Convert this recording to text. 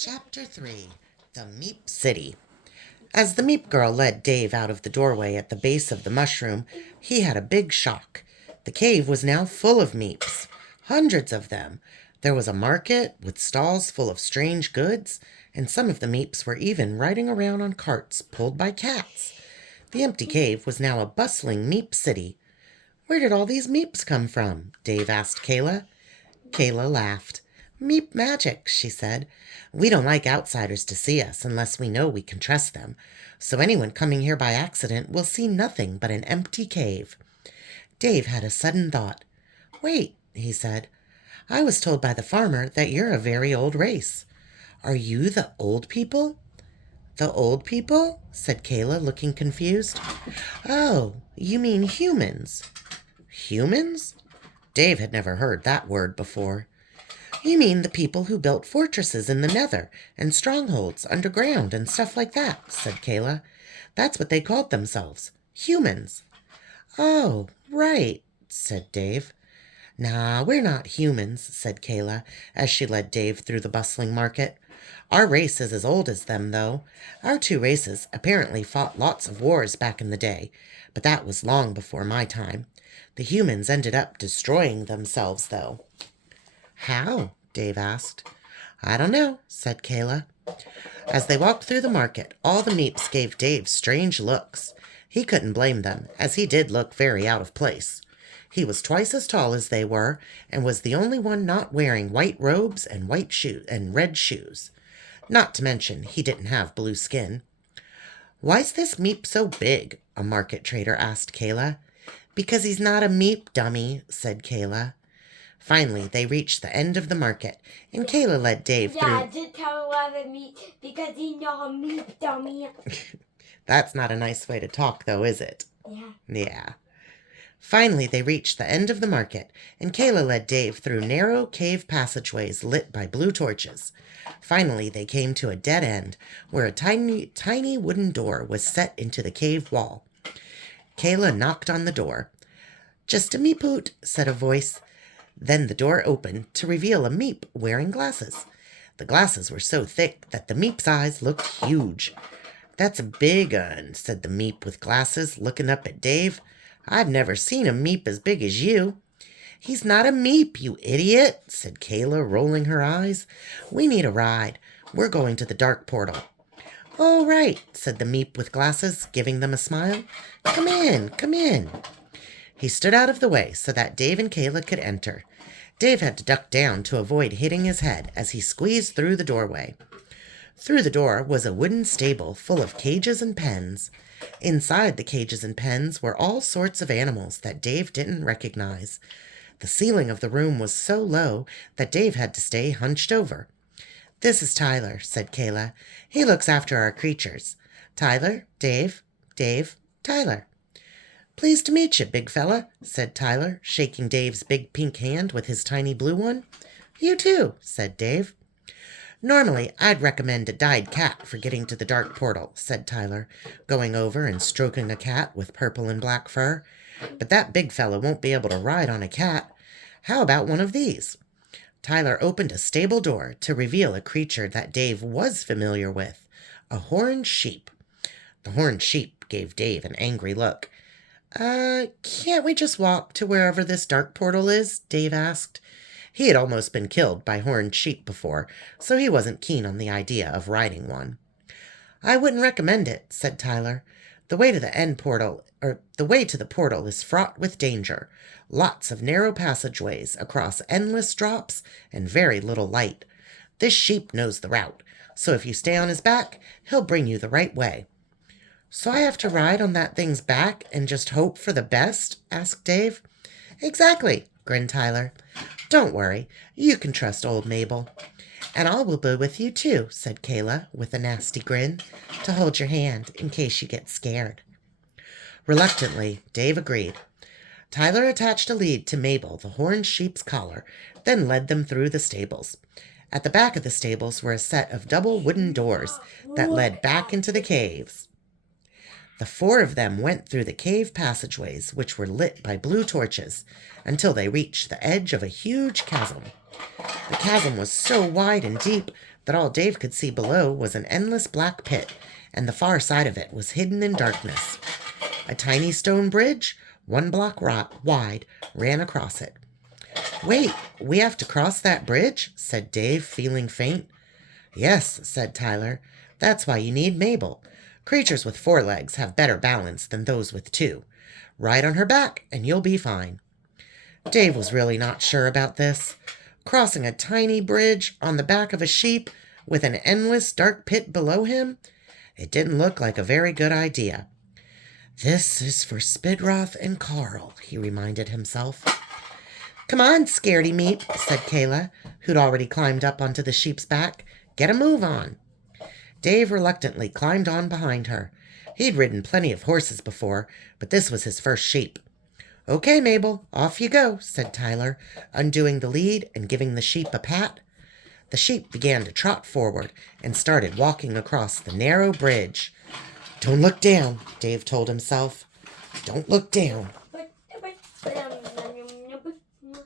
Chapter 3 The Meep City. As the Meep girl led Dave out of the doorway at the base of the mushroom, he had a big shock. The cave was now full of Meeps. Hundreds of them. There was a market with stalls full of strange goods, and some of the Meeps were even riding around on carts pulled by cats. The empty cave was now a bustling Meep city. "Where did all these Meeps come from?" Dave asked Kayla. Kayla laughed. "Meep magic," she said. "We don't like outsiders to see us unless we know we can trust them. So anyone coming here by accident will see nothing but an empty cave." Dave had a sudden thought. "Wait," he said. "I was told by the farmer that you're a very old race. Are you the old people?" "The old people?" said Kayla, looking confused. "Oh, you mean humans." "Humans?" Dave had never heard that word before. "You mean the people who built fortresses in the Nether and strongholds underground and stuff like that," said Kayla. "That's what they called themselves. Humans." "Oh, right," said Dave. "Nah, we're not humans," said Kayla as she led Dave through the bustling market. "Our race is as old as them, though. Our two races apparently fought lots of wars back in the day, but that was long before my time. The humans ended up destroying themselves, though." "How?" Dave asked. "I don't know," said Kayla. As they walked through the market, all the Meeps gave Dave strange looks. He couldn't blame them, as he did look very out of place. He was twice as tall as they were, and was the only one not wearing white robes and white shoes and red shoes. Not to mention, he didn't have blue skin. "Why's this Meep so big?" a market trader asked Kayla. "Because he's not a Meep, dummy," said Kayla. Finally, they reached the end of the market, and Kayla led Dave through. Yeah, just tell him me because he's not a meat dummy. That's not a nice way to talk, though, is it? Yeah. Yeah. Finally, they reached the end of the market, and Kayla led Dave through narrow cave passageways lit by blue torches. Finally, they came to a dead end, where a tiny wooden door was set into the cave wall. Kayla knocked on the door. "Just a meepoot," said a voice. Then the door opened to reveal a Meep wearing glasses. The glasses were so thick that the Meep's eyes looked huge. "That's a big un," said the Meep with glasses, looking up at Dave. "I've never seen a Meep as big as you." "He's not a Meep, you idiot," said Kayla, rolling her eyes. "We need a ride. We're going to the dark portal." "Oh, right," said the Meep with glasses, giving them a smile. Come in, come in." He stood out of the way so that Dave and Kayla could enter. Dave had to duck down to avoid hitting his head as he squeezed through the doorway. Through the door was a wooden stable full of cages and pens. Inside the cages and pens were all sorts of animals that Dave didn't recognize. The ceiling of the room was so low that Dave had to stay hunched over. "This is Tyler," said Kayla. "He looks after our creatures. Tyler, Dave, Tyler." "Pleased to meet you, big fella," said Tyler, shaking Dave's big pink hand with his tiny blue one. "You too," said Dave. "Normally, I'd recommend a dyed cat for getting to the dark portal," said Tyler, going over and stroking a cat with purple and black fur. "But that big fella won't be able to ride on a cat. How about one of these?" Tyler opened a stable door to reveal a creature that Dave was familiar with, a horned sheep. The horned sheep gave Dave an angry look. Can't we just walk to wherever this dark portal is?" Dave asked. He had almost been killed by horned sheep before, so he wasn't keen on the idea of riding one. "I wouldn't recommend it," said Tyler. The way to the portal is fraught with danger. Lots of narrow passageways across endless drops and very little light. This sheep knows the route, so if you stay on his back, he'll bring you the right way." "So I have to ride on that thing's back and just hope for the best?" asked Dave. "Exactly," grinned Tyler. "Don't worry, you can trust old Mabel." "And I will be with you too," said Kayla with a nasty grin, "to hold your hand in case you get scared." Reluctantly, Dave agreed. Tyler attached a lead to Mabel, the horned sheep's collar, then led them through the stables. At the back of the stables were a set of double wooden doors that led back into the caves. The four of them went through the cave passageways, which were lit by blue torches, until they reached the edge of a huge chasm. The chasm was so wide and deep that all Dave could see below was an endless black pit, and the far side of it was hidden in darkness. A tiny stone bridge, 1 block wide, ran across it. "Wait, we have to cross that bridge?" said Dave, feeling faint. "Yes," said Tyler. "That's why you need Mabel. Creatures with 4 legs have better balance than those with 2. Ride on her back and you'll be fine." Dave was really not sure about this. Crossing a tiny bridge on the back of a sheep with an endless dark pit below him? It didn't look like a very good idea. "This is for Spidroth and Carl," he reminded himself. "Come on, scaredy meat," said Kayla, who'd already climbed up onto the sheep's back. "Get a move on." Dave reluctantly climbed on behind her. He'd ridden plenty of horses before, but this was his first sheep. "Okay, Mabel, off you go," said Tyler, undoing the lead and giving the sheep a pat. The sheep began to trot forward and started walking across the narrow bridge. "Don't look down," Dave told himself. "Don't look down."